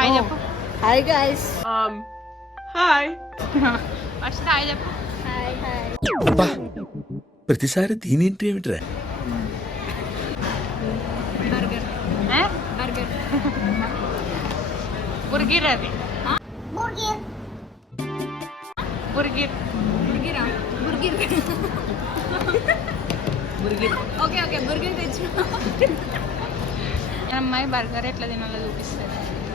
Hi చెప్పు. Hi guys. Hi. First hi చెప్పు. Hi hi. అబ్బా ప్రతిసారి దీనింటి ఏమిట్రా? బర్గర్ బర్గర్ బుర్గిర్ అది బర్గర్ బుర్గిర్ బర్గరా burger burger okay okay burger తెచ్చు. అమ్మాయి బర్గర్ ఎట్లా తినాలో చూపిస్తుంది.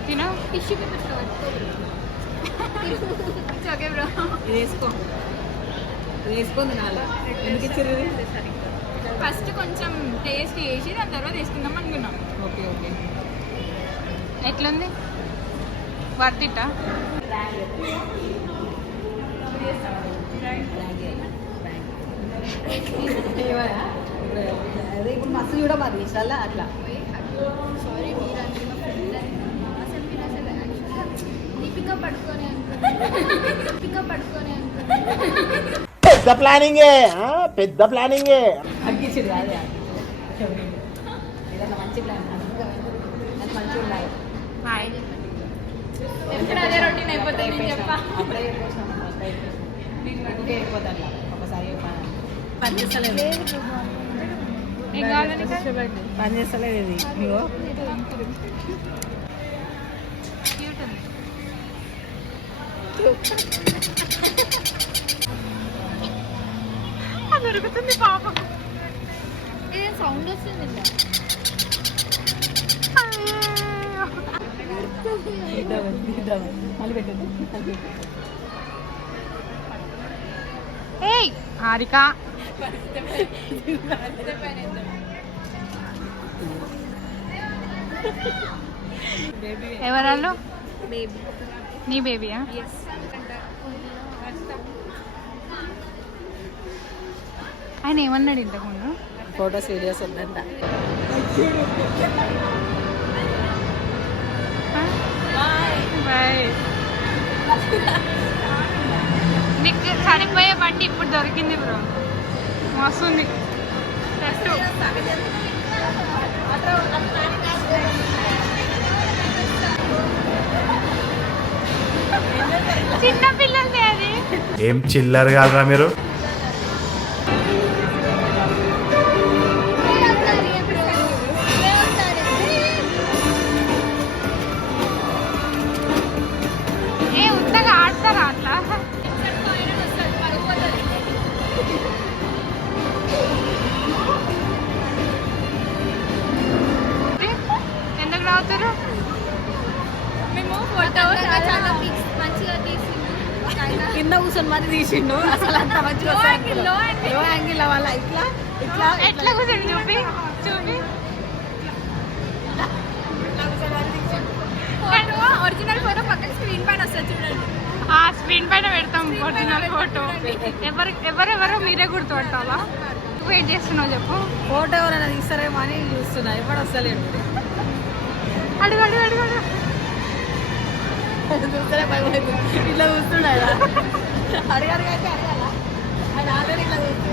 తిను. Tissue paper okay bro. వేసుకోండి నాలా ఎందుకు ఇచ్చారు? ఫస్ట్ కొంచెం టేస్ట్ చేసి దాని తర్వాత వేసుకుందాం అనుకున్నాం. Okay okay. ఎట్లుంది? వర్తిట్టా? అదే ఇప్పుడు మస్తు చూడ మరి ఇట్లా అట్లా. పెద్ద ప్లానింగే పెద్ద ప్లానింగే. అగ్గించింది అదే ఏదన్నా మంచి ప్లాన్ అది మంచిగా ఉండాలి. హాయ్. ఎప్పుడు అదే రొటీన్ అయిపోతుంది. నేను చెప్పా అప్పుడే చెప్పేసాను. ఓకే అయిపోతుంది అట్లా ఒకసారి పని చేస్తలేదు. ఏం కావాలి నీకు? పని చేస్తలేదు ఇది నీవు. క్యూట్ ఉంది. అది దొరుకుతుంది పాపం. సౌండ్ వస్తుంది. మళ్ళీ పెట్టండి. ఏయ్ హారిక. ఎవరాళ్ళు? బేబీ నీ బేబీయా? ఆయన ఏమన్నాడు ఇంతకుముందు? ఫోటోస్ వీడియోస్ వద్దంట. బాయ్. నీకు సరిపోయే బండి ఇప్పుడు దొరికింది బ్రో. మస్తుంది. చిన్న పిల్లలది అది. ఏం చిల్లర కాదురా మీరు? ఏ ఉత్తగా ఆడతారా అట్లా? ఎందుకు రావుతారు? మేము ఫోటో చాలా మంచిగా తీసిండు. కింద కూర్చొని మరి తీసిండు. అసలు అంత మంచిగా లో యాంగిల్ వల్ల ఇట్లా ఇట్లా ఎట్లా కూర్చొని చూపి చూపి. ఒరిజినల్ ఫోటో పక్కన స్క్రీన్ పైన వస్తుంది చూడండి. ఆ స్క్రీన్ పైన పెడతాం ఒరిజినల్ ఫోటో. ఎవరెవరో మీరే గుర్తుపట్టాలా? వెయిట్ చేస్తున్నావు చెప్పు. ఫోటో ఎవరైనా తీస్తారేమో అని చూస్తున్నా. ఎప్పుడు వస్తలేడు. అడుగు అడుగు అడుగు అడుగు. చూస్తేనే భయం అవుతుంది. ఇట్లా చూస్తున్నాడా? అడిగారు అయితే అడగాల. ఆయన ఆల్రెడీ ఇట్లా చూస్తుంది.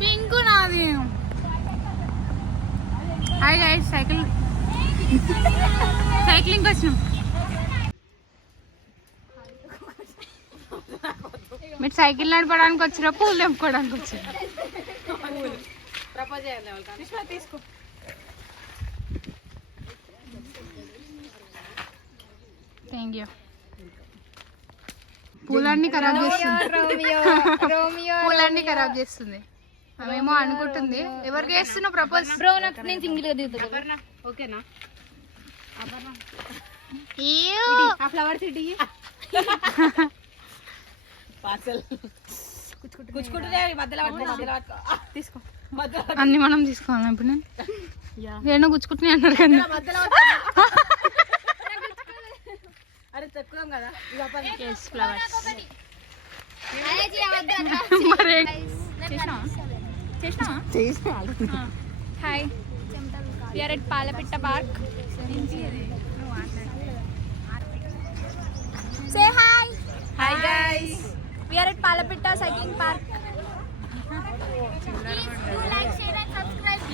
పింక్ నాది. Hi guys. సైక్లింగ్ వచ్చినాం. మీరు సైకిల్ నడపడానికి వచ్చిరా పూలు తెంపుకోవడానికి వచ్చిరా? ప్రపోజ్ చేయాలి వాళ్ళకి. తీసుకో. Thank you. పూలన్నీ ఖరాబ్ చేస్తుంది. పూలన్నీ ఖరాబ్ చేస్తుంది. ఆమెమో అనుకుంటుంది. ఎవరికి చేస్తున్నావు ప్రపోజ్? బ్రో నాకు నేను సింగిల్ గా దిగుతా. ఓకేనా? ఆ ఫ్లవర్స్ ఇటు పార్సల్ కూర్చుకుంటే మధ్యలో తీసుకో. అన్ని మనం తీసుకోవాలి. ఇప్పుడు నేను ఏమో గుచ్చుకుంటున్నాయి అన్నారు కదా. అరే చెప్పుదాం కదా. ఫ్లవర్స్. చేసినావా hi we're at Palapitta park say hi hi guys we're at Palapitta cycling park like share and subscribe